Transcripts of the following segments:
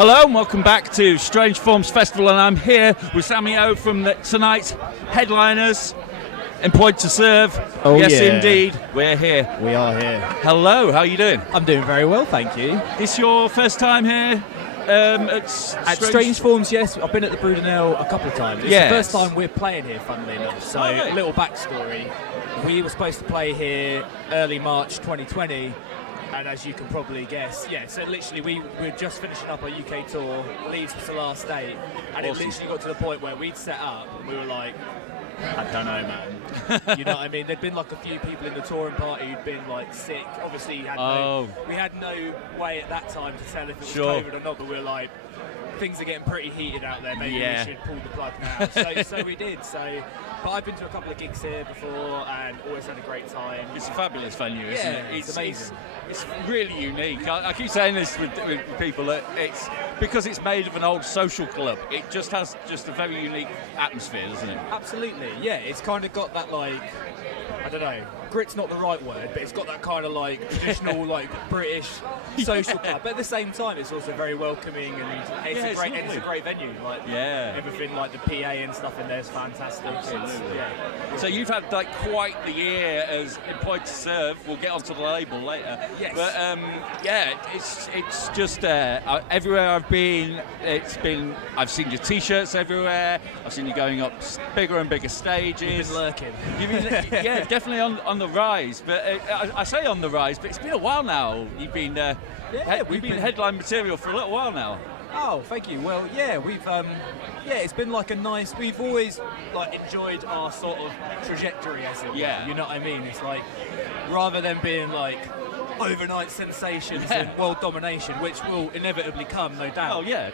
Hello and welcome back to Strange Forms Festival, and I'm here with Sammy O from tonight's headliners, Employed to Serve. Oh, yes, yeah. indeed, we're here. We are here. Hello, how are you doing? I'm doing very well, thank you. This your first time here at Strange Forms, yes. I've been at the Brudenell a couple of times. It's Yes. the first time we're playing here, funnily enough. So, Okay. a little backstory. We were supposed to play here early March 2020. And as you can probably guess, so literally we're just finishing up our UK tour. Leeds was the last day. And Awesome. it literally got to the point where we'd set up and we were like, I don't know, man. You know what I mean? There'd been like a few people in the touring party who'd been like sick. Obviously, we had no way at that time to tell if it was COVID or not, but we were like, things are getting pretty heated out there. Maybe we should pull the plug now. So we did. But I've been to a couple of gigs here before and always had a great time. It's a fabulous venue, isn't it? It's amazing. It's really unique. I keep saying this with people, that it's because it's made of an old social club. It just has a very unique atmosphere, doesn't it? Absolutely, yeah. It's kind of got that, like, I don't know, grit's not the right word, but it's got that kind of like traditional like British social club. But at the same time, it's also very welcoming and it's a great venue. Like everything, like the PA and stuff in there is fantastic. Absolutely. So you've had like quite the year as Employed to Serve. We'll get onto the label later. Yes. But it's just everywhere I've been. I've seen your T-shirts everywhere. I've seen you going up bigger and bigger stages. You've been lurking. Yeah, definitely on the rise. But I say on the rise, but it's been a while now. You've been we've been headline material for a little while now. Oh, thank you. Well, it's been like a nice. We've always like enjoyed our sort of trajectory, as it were. You know what I mean? It's like rather than being like overnight sensations and world domination, which will inevitably come, no doubt. Oh yeah.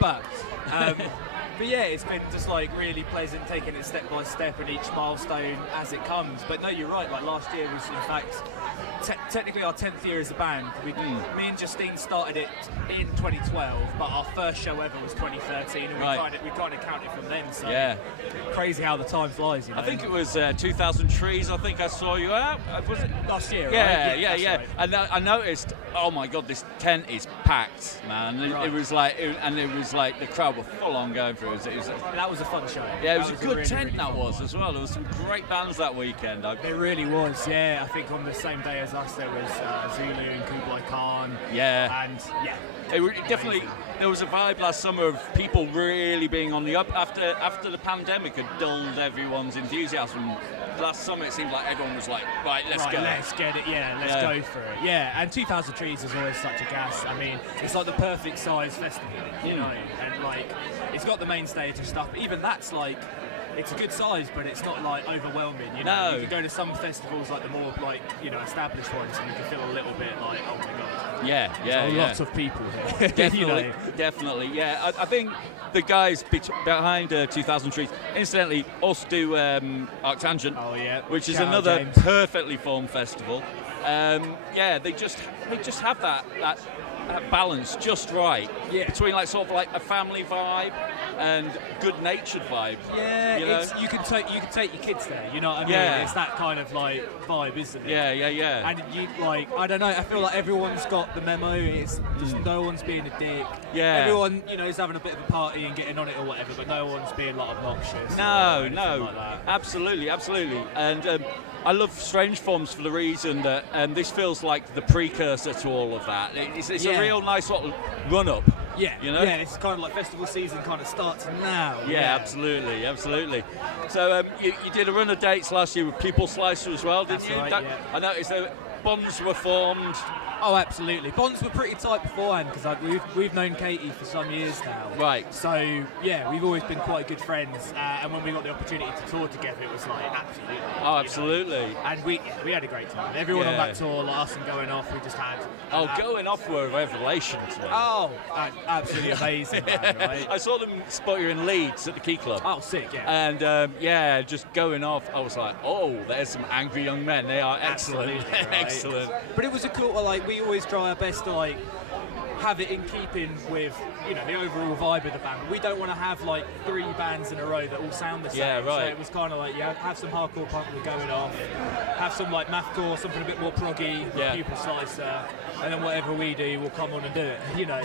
But yeah, it's been just like really pleasant taking it step by step and each milestone as it comes. But no, you're right. Like last year was in fact technically our 10th year as a band. Me and Justine started it in 2012, but our first show ever was 2013, and we kind of counted from then. So crazy how the time flies. You know? I think it was 2000 Trees. I think I saw you out. Was it last year? Yeah, right? yeah. Right. And I noticed. Oh my God, this tent is packed, man. It was like the crowd were full on going for it. That was a fun show. Yeah, it was a good tent as well. There was some great bands that weekend. There really was. Yeah, I think on the same day as us there was Zulu and Kublai Khan. Yeah. And it definitely. There was a vibe last summer of people really being on the up after the pandemic had dulled everyone's enthusiasm. Last summer it seemed like everyone was like, right, let's go. Let's get it, let's go for it. Yeah, and 2000 Trees is always such a gas. I mean, it's like the perfect size festival, you know, and like it's got the main stage and stuff. Even that's like, it's a good size, but it's not like overwhelming. You know, you can go to some festivals like the more like established ones, and you can feel a little bit like, oh my god. Yeah. Lots of people here. Definitely, definitely. Yeah, I think the guys behind 2000 Trees, incidentally, also do Arctangent, which is another perfectly formed festival. They just have that balance just right between like sort of like a family vibe and good-natured vibe. Yeah, you can take your kids there. You know what I mean? Yeah. It's that kind of like vibe, isn't it? Yeah. And you like, I don't know. I feel like everyone's got the memo. It's just no one's being a dick. Yeah. Everyone, is having a bit of a party and getting on it or whatever, but no one's being like obnoxious. No. Like that. Absolutely. And I love Strange Forms for the reason that this feels like the precursor to all of that. It's a real nice sort of run-up. Yeah, you know? Yeah, it's kind of like festival season kind of starts now. Yeah, absolutely. So you did a run of dates last year with People Slicer as well, didn't you? Right, I noticed that bonds were formed. Oh, absolutely. Bonds were pretty tight beforehand because we've known Katie for some years now. Right. So, yeah, we've always been quite good friends. And when we got the opportunity to tour together, it was like, absolutely. Oh, absolutely. And we had a great time. Everyone on that tour, like us and Going Off, we just had... Going Off were a revelation to me. Oh, absolutely amazing, man, right? I saw them spot you in Leeds at the Key Club. Oh, sick, yeah. And, just Going Off, I was like, oh, there's some angry young men. They are excellent. Right? Excellent. But it was a cool, like, we always try our best to, like, have it in keeping with, you know, the overall vibe of the band. We don't want to have like 3 bands in a row that all sound the same. Yeah, right. So it was kind of like, have some hardcore punk going off, have some like mathcore, something a bit more proggy, Pupil Slicer, and then whatever we do, we'll come on and do it, you know.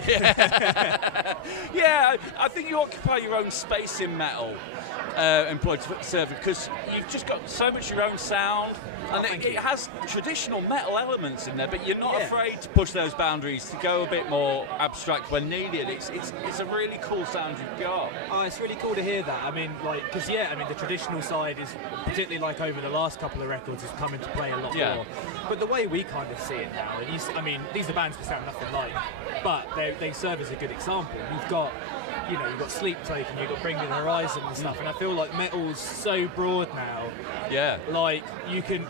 Yeah, I think you occupy your own space in metal, employed servant, because you've just got so much your own sound. And it has traditional metal elements in there, but you're not afraid to push those boundaries to go a bit more abstract when needed. It's a really cool sound you've got. Oh, it's really cool to hear that. I mean, like, because the traditional side is, particularly like over the last couple of records, has come into play a lot more. But the way we kind of see it now, and these are bands that sound nothing like, but they serve as a good example. You've got Sleep Token, you've got Bring Me the Horizon and stuff, and I feel like metal's so broad now. Yeah. Like, you can,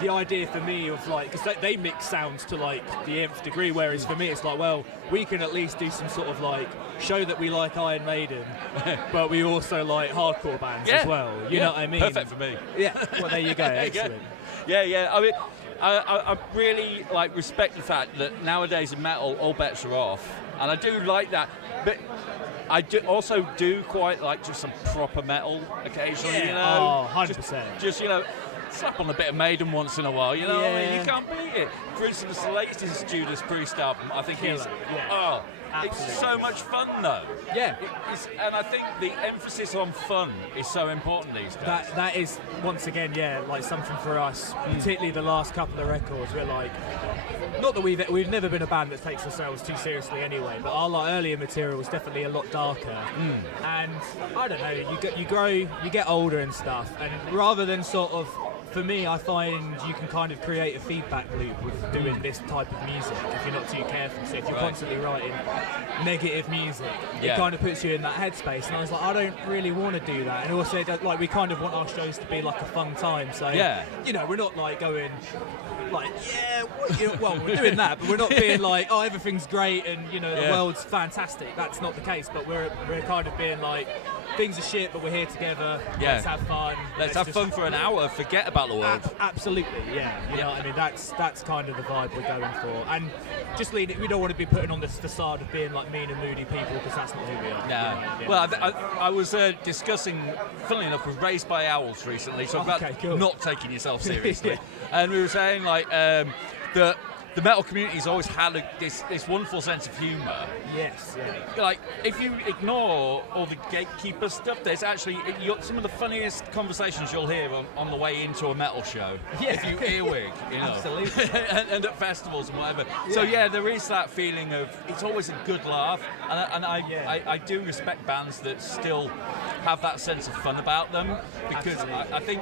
the idea for me of like, because they mix sounds to like the nth degree, whereas for me it's like, well, we can at least do some sort of like show that we like Iron Maiden, but we also like hardcore bands as well. You know what I mean? Perfect for me. Yeah. Well, there you go. Excellent. Yeah. I mean, I really like respect the fact that nowadays in metal all bets are off, and I do like that, but I also do quite like just some proper metal occasionally. Yeah. 100%. Just slap on a bit of Maiden once in a while. You can't beat it. For instance, the latest Judas Priest album, I think it's so much fun though. Yeah. And I think the emphasis on fun is so important these days. That is, once again, like something for us, particularly the last couple of records. We're like, not that we've never been a band that takes ourselves too seriously anyway, but our earlier material was definitely a lot darker. And I don't know, you grow, you get older and stuff, and rather than sort of, for me, I find you can kind of create a feedback loop with doing this type of music if you're not too careful. So if you're constantly writing negative music, it kind of puts you in that headspace. And I was like, I don't really want to do that. And also, like, we kind of want our shows to be like a fun time. So, we're not like going, like, well, we're doing that, but we're not being like, oh, everything's great and, the world's fantastic. That's not the case. But we're kind of being like, things are shit, but we're here together. Let's have fun. Let's have fun for an hour. Forget about the world. Absolutely, You know what I mean? That's kind of the vibe we're going for. And just we don't want to be putting on this facade of being like mean and moody people, because that's not who we are. Yeah. Well, I was discussing, funnily enough, with Raised by Owls recently, so about not taking yourself seriously. And we were saying like that the metal community's always had this wonderful sense of humour. Yes. Yeah. Like, if you ignore all the gatekeeper stuff, there's actually some of the funniest conversations you'll hear on the way into a metal show. Yeah. If you earwig, Absolutely. and at festivals and whatever. Yeah. So there is that feeling of it's always a good laugh, and I do respect bands that still have that sense of fun about them, because I think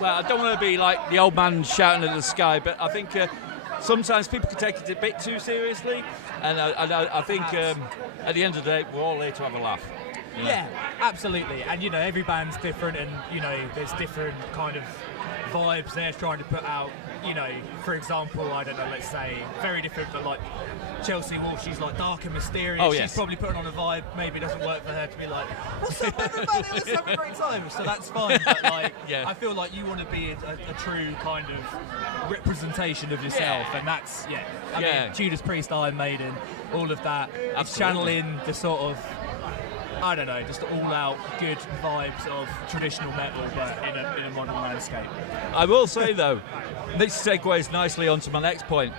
I don't want to be like the old man shouting at the sky, but I think sometimes people can take it a bit too seriously, and I think at the end of the day, we're all here to have a laugh. Yeah, absolutely. And every band's different, and there's different kind of vibes they're trying to put out. For example, I don't know, let's say very different, but like Chelsea Wolfe, she's like dark and mysterious. Oh, yes. She's probably putting on a vibe. Maybe it doesn't work for her to be like, "What's up, everybody? Let's have a great time." So that's fine. But like, I feel like you want to be a true kind of representation of yourself, and that's I mean, Judas Priest, Iron Maiden, all of that. It's channeling the sort of, I don't know, just all-out good vibes of traditional metal, but in a modern landscape. I will say though, this segues nicely onto my next point.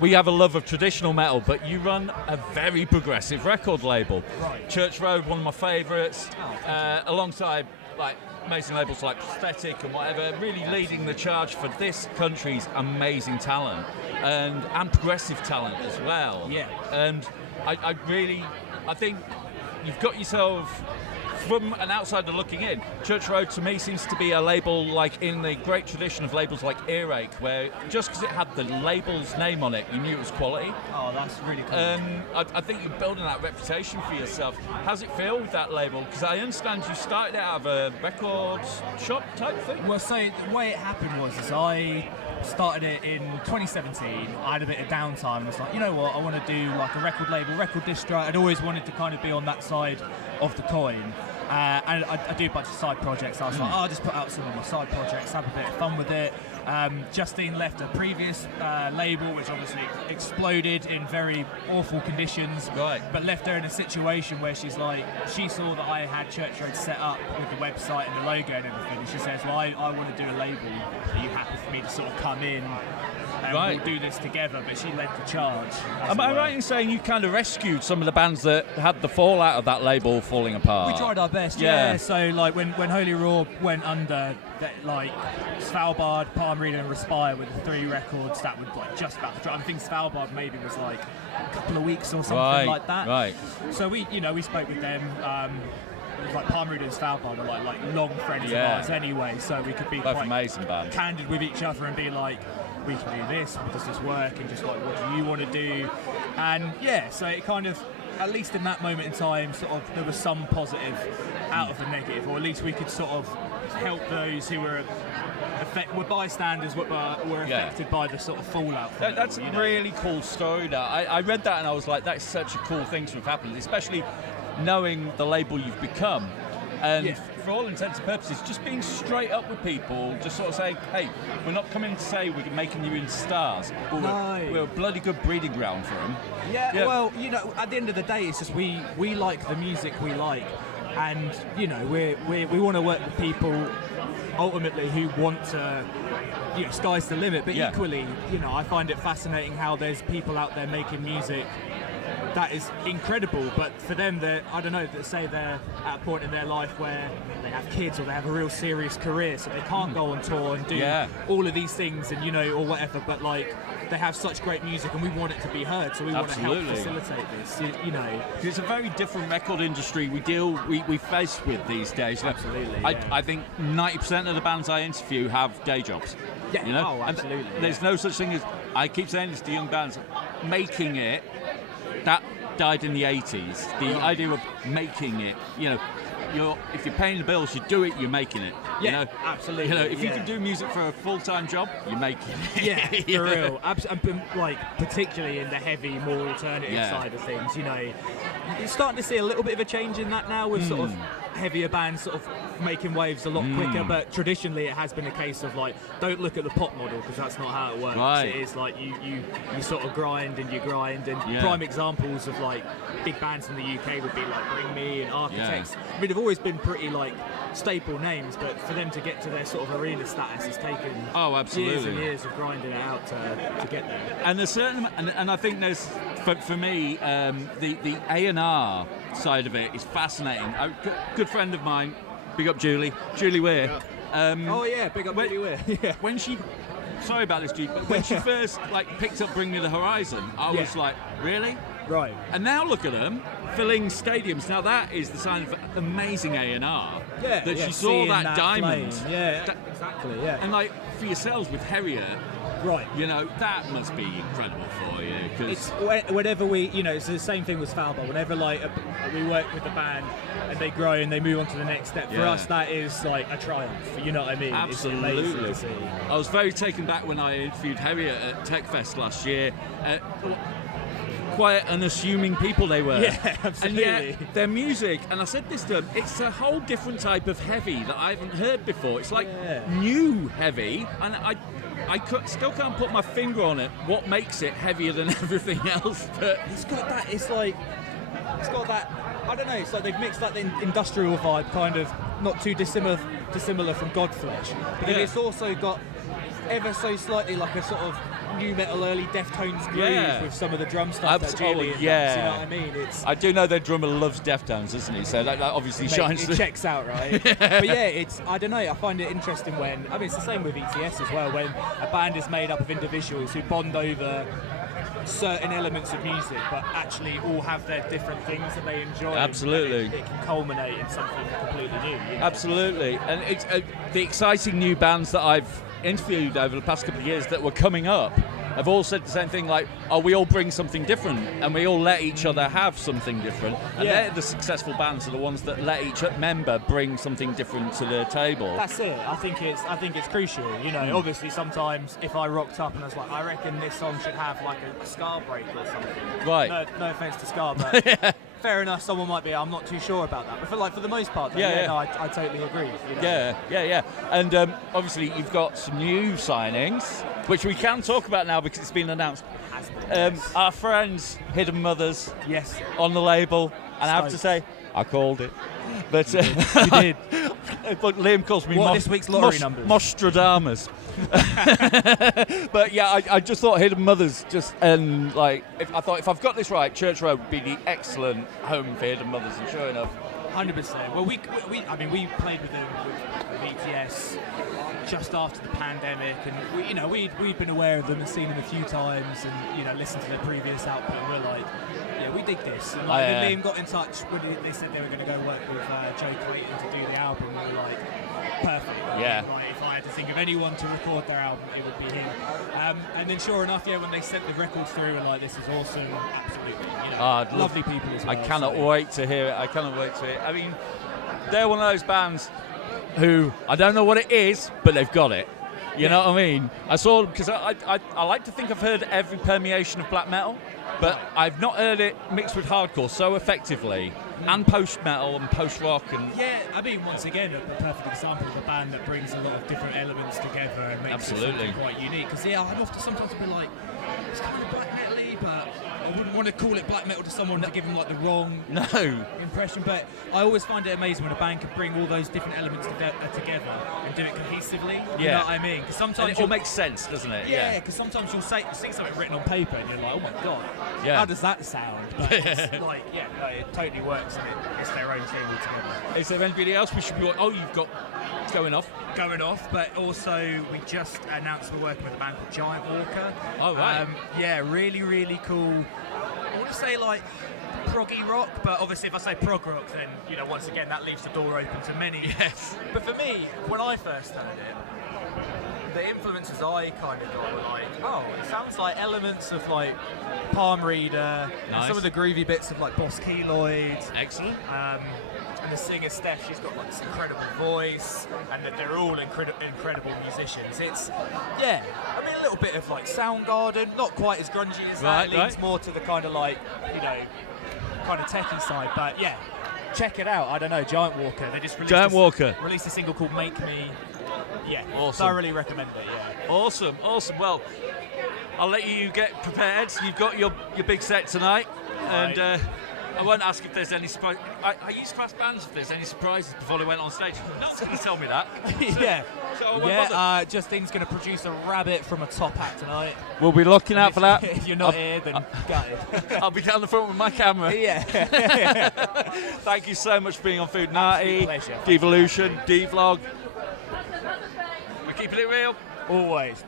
We have a love of traditional metal, but you run a very progressive record label. Right. Church Road, one of my favourites, alongside like amazing labels like Prosthetic and whatever, really leading the charge for this country's amazing talent and progressive talent as well. Yeah. And I think you've got yourself, from an outsider looking in, Church Road to me seems to be a label like in the great tradition of labels like Earache, where just because it had the label's name on it, you knew it was quality. Oh, that's really cool. I think you're building that reputation for yourself. How's it feel with that label? Because I understand you started out of a record shop type thing. Well, so the way it happened was I started it in 2017. I had a bit of downtime and I was like, you know what, I want to do like a record label, record distro. I'd always wanted to kind of be on that side of the coin. and I do a bunch of side projects. I was like, I'll just put out some of my side projects, have a bit of fun with it. Justine left a previous label, which obviously exploded in very awful conditions, but left her in a situation where she's like, she saw that I had Church Road set up with the website and the logo and everything, and she says, well, I want to do a label. Are you happy for me to sort of come in? We'll do this together, but she led the charge. Am I right in saying you kind of rescued some of the bands that had the fallout of that label falling apart? We tried our best, yeah. So like when Holy Roar went under, like Svalbard, Palm Reader and Respire were the 3 records that would like just about the drop. I think Svalbard maybe was like a couple of weeks or something like that. Right. So we spoke with them. Like Palm Reader and Svalbard are like long friends of ours anyway, so we could be quite amazing bands. Candid with each other and be like, we can do this, does this work, and just like, what do you want to do? And so it kind of, at least in that moment in time, sort of there was some positive out of the negative, or at least we could sort of help those who were bystanders, were affected by the sort of fallout. That's a really cool story. I read that and I was like, that's such a cool thing to have happened, especially knowing the label you've become. And for all intents and purposes, just being straight up with people, just sort of saying, hey, we're not coming to say we're making you into stars, but we're a bloody good breeding ground for them. Yeah, well, at the end of the day, it's just we like the music we like, and we want to work with people ultimately who want to, sky's the limit, but equally, I find it fascinating how there's people out there making music that is incredible, but for them, say they're at a point in their life where they have kids or they have a real serious career, so they can't go on tour and do all of these things and or whatever, but like they have such great music and we want it to be heard, so we want to help facilitate this. It's a very different record industry we face with these days. Absolutely. I think 90% of the bands I interview have day jobs. Yeah. Oh, absolutely. There's no such thing as, I keep saying this to young bands, making it. That died in the 80s. The idea of making it, if you're paying the bills, you do it, you're making it. Absolutely. If you can do music for a full-time job, you're making it. Yeah, for real. Like, particularly in the heavy, more alternative side of things, you're starting to see a little bit of a change in that now with sort of heavier bands sort of making waves a lot quicker, but traditionally it has been a case of like, don't look at the pop model because that's not how it works. It is like you sort of grind and prime examples of like big bands in the UK would be like Bring Me and Architects. I mean, they've always been pretty like staple names, but for them to get to their sort of arena status has taken years and years of grinding it out to get there. And there's certain, and I think there's, for me, the A&R side of it is fascinating. A good friend of mine, big up Julie Weir. Big up Julie Weir. When she, sorry about this, Julie, but when she first picked up Bring Me the Horizon, I was like, really? Right. And now look at them filling stadiums. Now that is the sign of amazing A&R. That she saw that diamond. Exactly. Yeah. And like for yourselves with Harriet. Right. That must be incredible for you. It's whenever we, it's the same thing with Svalbard. Whenever we work with the band and they grow and they move on to the next step, for us that is like a triumph. You know what I mean? Absolutely. It's amazing to see. I was very taken back when I interviewed Harriet at Techfest last year. Quite unassuming people they were. Yeah, absolutely. And yet their music, and I said this to them, it's a whole different type of heavy that I haven't heard before. It's like new heavy, and I still can't put my finger on it. What makes it heavier than everything else? But it's got that. It's got that. I don't know. It's like they've mixed like the industrial vibe, kind of not too dissimilar from Godflesh, but then it's also got ever so slightly like a sort of new metal, early Deftones groove with some of the drum stuff that Julie does, you know what I mean? I do know their drummer loves Deftones, doesn't he? So that obviously shines. It checks out, right? But I don't know, I find it interesting when, it's the same with ETS as well, when a band is made up of individuals who bond over certain elements of music, but actually all have their different things that they enjoy. Absolutely. It can culminate in something completely new. Absolutely. And it's the exciting new bands that I've interviewed over the past couple of years that were coming up have all said the same thing, like, we all bring something different and we all let each other have something different, and they're the successful bands are the ones that let each member bring something different to the table. That's it. I think it's crucial, obviously sometimes if I rocked up and I was like, I reckon this song should have like a ska break or something, right, no offense to ska, but fair enough, someone might be, I'm not too sure about that. But for the most part, though, no, I totally agree. You know? Yeah. And obviously you've got some new signings, which we can talk about now because it's been announced. Our friends, Hidden Mothers, yes, on the label. And I have to say, I called it. But you did. But Liam calls me this week's lottery numbers? Mostradamus. But yeah, I just thought Hidden Mothers I thought if I've got this right, Church Road would be the excellent home for Hidden Mothers, and sure enough. 100%. Well, we played with them with BTS just after the pandemic, and we'd been aware of them and seen them a few times, and listened to their previous output, and we're like, yeah, we dig this. And when Liam got in touch when they said they were going to go work with Joe Clayton to do the album, we were like, perfect. Yeah. If I had to think of anyone to record their album, it would be him. And then sure enough, when they sent the records through, we're like, this is awesome, absolutely. Lovely people as well. I cannot wait to hear it. I mean, they're one of those bands who, I don't know what it is, but they've got it. You know what I mean? I saw, because I like to think I've heard every permeation of black metal, but I've not heard it mixed with hardcore so effectively, and post-metal and post-rock. I mean, once again, a perfect example of a band that brings a lot of different elements together and makes it something quite unique. Because I'd often sometimes be like, it's kind of black metal-y, but I wouldn't want to call it black metal to someone to give them the wrong impression. But I always find it amazing when a band can bring all those different elements together and do it cohesively. You know what I mean? Because sometimes it all makes sense, doesn't it? Yeah, because sometimes you'll see something written on paper and you're like, oh my god, how does that sound? But it's it totally works, and it's their own thing altogether. Is there anybody else we should be? Oh, you've got going off, but also we just announced we're working with a band called Giant Walker. Oh right. Really, really cool. I want to say proggy rock, but obviously if I say prog rock, then once again that leaves the door open to many. Yes. But for me, when I first heard it, the influences I kind of got were like, oh, it sounds like elements of Palm Reader, and some of the groovy bits of Boss Keloid. Excellent. And the singer Steph, she's got this incredible voice, and that they're all incredible musicians. It's a little bit of Soundgarden, not quite as grungy as that. It leans more to the kind of kind of techie side, but check it out. I don't know, Giant Walker. They just released a single called Make Me. Yeah, awesome. Thoroughly recommend it. Yeah. Awesome. Well, I'll let you get prepared. You've got your big set tonight, and I won't ask if there's any surprise. I used to ask bands if there's any surprises before they went on stage. No one's going to tell me that. Justine's going to produce a rabbit from a top hat tonight. We'll be looking out for that. If you're not here, then go. I'll be down the front with my camera. Yeah. Thank you so much for being on Foodinati, Devolution, Devlog. We're keeping it real. Always.